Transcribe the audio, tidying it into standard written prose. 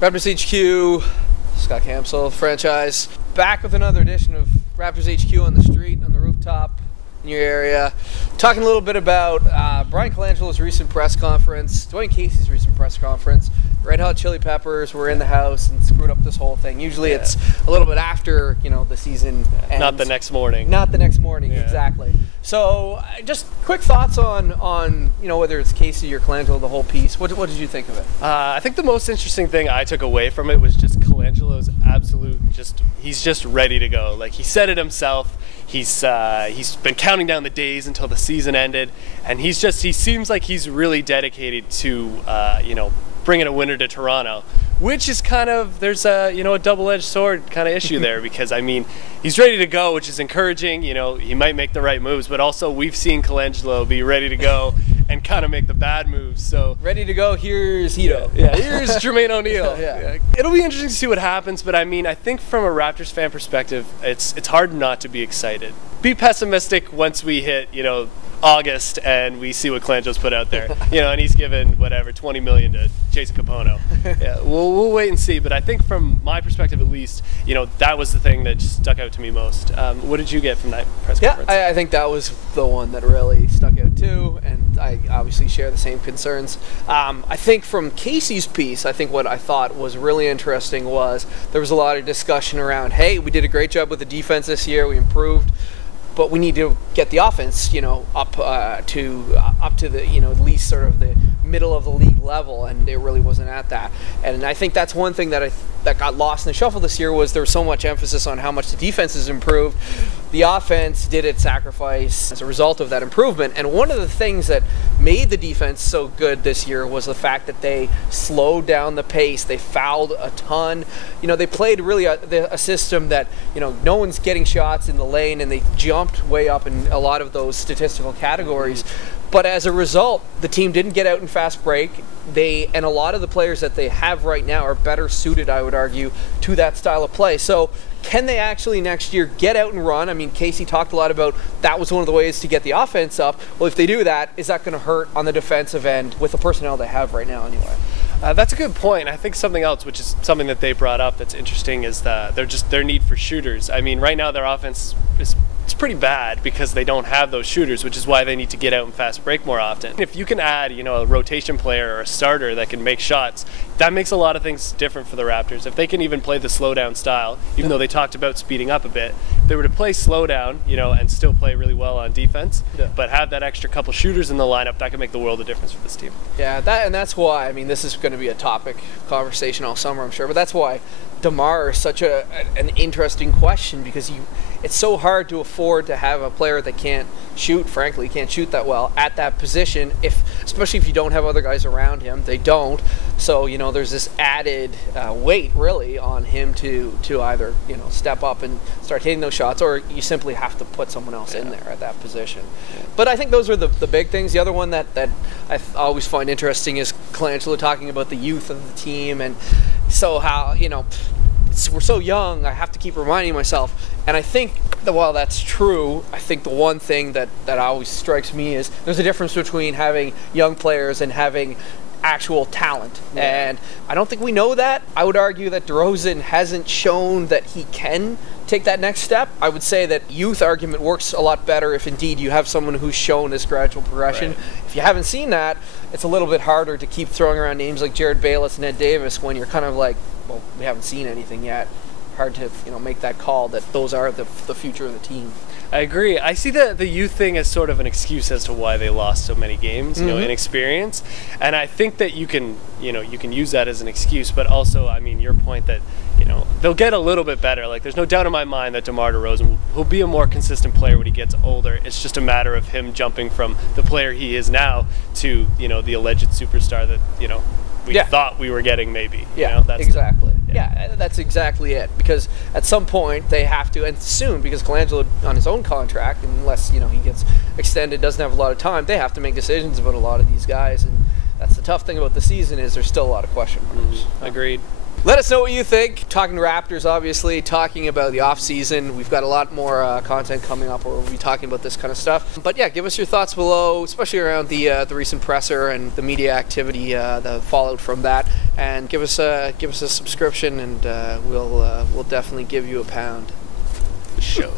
Raptors HQ, Scott Campsall, franchise, back with another edition of Raptors HQ on the street, on the rooftop in your area. Talking a little bit about Brian Colangelo's recent press conference, Dwane Casey's recent press conference. Red Hot Chili Peppers were in the house and screwed up this whole thing. Usually it's a little bit after, you know, the season ends. Not the next morning. Not the next morning, exactly. So just quick thoughts on you know, whether it's Casey or Colangelo, the whole piece. What did you think of it? I think the most interesting thing I took away from it was just Colangelo's absolute, he's just ready to go. Like, he said it himself. He's been counting down the days until the season ended, and he seems like he's really dedicated to you know, bringing a winner to Toronto, which is kind of, there's a, you know, a double-edged sword kind of issue there, because I mean, he's ready to go, which is encouraging. You know, he might make the right moves, but also we've seen Colangelo be ready to go and kind of make the bad moves. So ready to go. Here's Hito. Yeah, here's Jermaine O'Neal. Yeah. It'll be interesting to see what happens, but I mean, I think from a Raptors fan perspective, it's hard not to be excited. Be pessimistic once we hit, you know, August and we see what Colangelo's put out there, you know, and he's given whatever $20 million to Jason Capono. Yeah, we'll wait and see. But I think from my perspective, at least, you know, that was the thing that just stuck out to me most. What did you get from that press conference? I think that was the one that really stuck out too, and I obviously share the same concerns. I think from Casey's piece, I think what I thought was really interesting was there was a lot of discussion around, hey, we did a great job with the defense this year, we improved, but we need to get the offense, you know, up to the, you know, at least sort of the middle of the league level, and it really wasn't at that. And I think that's one thing that that got lost in the shuffle this year, was there was so much emphasis on how much the defense has improved. The offense did its sacrifice as a result of that improvement. And one of the things that made the defense so good this year was the fact that they slowed down the pace. They fouled a ton. You know, they played really a system that, you know, no one's getting shots in the lane, and they jumped way up in a lot of those statistical categories. But as a result, the team didn't get out in fast break. And a lot of the players that they have right now are better suited, I would argue, to that style of play. So can they actually next year get out and run? I mean, Casey talked a lot about that was one of the ways to get the offense up. Well, if they do that, is that going to hurt on the defensive end with the personnel they have right now anyway? That's a good point. I think something else, which is something that they brought up that's interesting, is their need for shooters. I mean, right now their offense is pretty bad because they don't have those shooters, which is why they need to get out and fast break more often. If you can add, you know, a rotation player or a starter that can make shots, that makes a lot of things different for the Raptors. If they can even play the slowdown style, even though they talked about speeding up a bit, if they were to play slowdown, you know, and still play really well on defense, but have that extra couple shooters in the lineup, that could make the world of difference for this team. Yeah, that's why, I mean, this is going to be a topic conversation all summer, I'm sure, but that's why DeMar is such an interesting question, because it's so hard to afford to have a player that can't shoot, frankly, can't shoot that well at that position, especially if you don't have other guys around him. They don't. So, you know, there's this added weight, really, on him to either, you know, step up and start hitting those shots, or you simply have to put someone else in there at that position. But I think those are the big things. The other one that I always find interesting is Colangelo talking about the youth of the team, and so how, you know, we're so young, I have to keep reminding myself. And I think that while that's true, I think the one thing that always strikes me is there's a difference between having young players and having actual talent. And I don't think we know that. I would argue that DeRozan hasn't shown that he can take that next step. I would say that youth argument works a lot better if indeed you have someone who's shown this gradual progression. If you haven't seen that, it's a little bit harder to keep throwing around names like Jared Bayless and Ed Davis when you're kind of like, well, we haven't seen anything yet. Hard to, you know, make that call that those are the future of the team. I agree. I see the youth thing as sort of an excuse as to why they lost so many games, you know, inexperience. And I think that you can use that as an excuse, but also, I mean, your point that, you know, they'll get a little bit better. Like, there's no doubt in my mind that DeMar DeRozan will be a more consistent player when he gets older. It's just a matter of him jumping from the player he is now to, you know, the alleged superstar that, you know, we thought we were getting, maybe. Yeah, you know, that's exactly. Yeah, that's exactly it. Because at some point they have to, and soon, because Colangelo on his own contract, unless, you know, he gets extended, doesn't have a lot of time, they have to make decisions about a lot of these guys. And that's the tough thing about the season, is there's still a lot of question marks. Agreed. Let us know what you think. Talking Raptors, obviously, talking about the off-season. We've got a lot more content coming up where we'll be talking about this kind of stuff. But yeah, give us your thoughts below, especially around the recent presser and the media activity, the fallout from that. and give us a subscription, and we'll definitely give you a pound. Show.